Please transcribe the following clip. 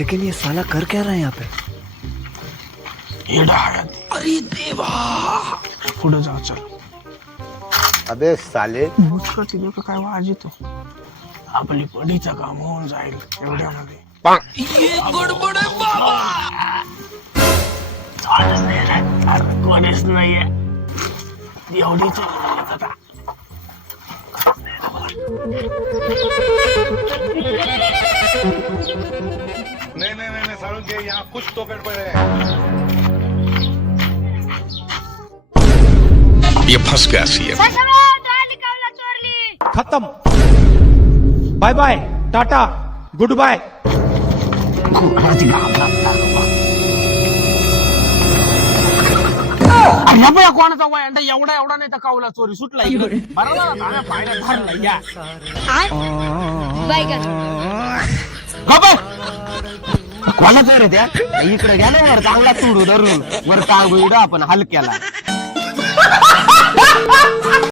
लेकिन ये साला कर क्या रहा है यहाँ पे? अरे देवा, पुढे जाऊ चल. अबे साले, मुसका तिथे का काय वाज येतो. आपली पडीचं काम होऊन जाईल एवढ्यामध्ये. गडबड आहे बाबा. चालच नाही रे, अरे कोणीच नाहीये. एवढीच आता. नहीं सारुण के यहाँ कुछ तो गड़बड़ है. ये फंस गया सीएम. खत्म. Bye bye, tata, good bye. कोणाचा वायंडा एवढा एवढा नाही तर कावला चोरी सुटला इकडे. बरोबर पायऱ्या धरला या. कोणाचा रे त्या इकडे गेला वर चांगला तुडू धरून वर टांगू आपण हलक्याला.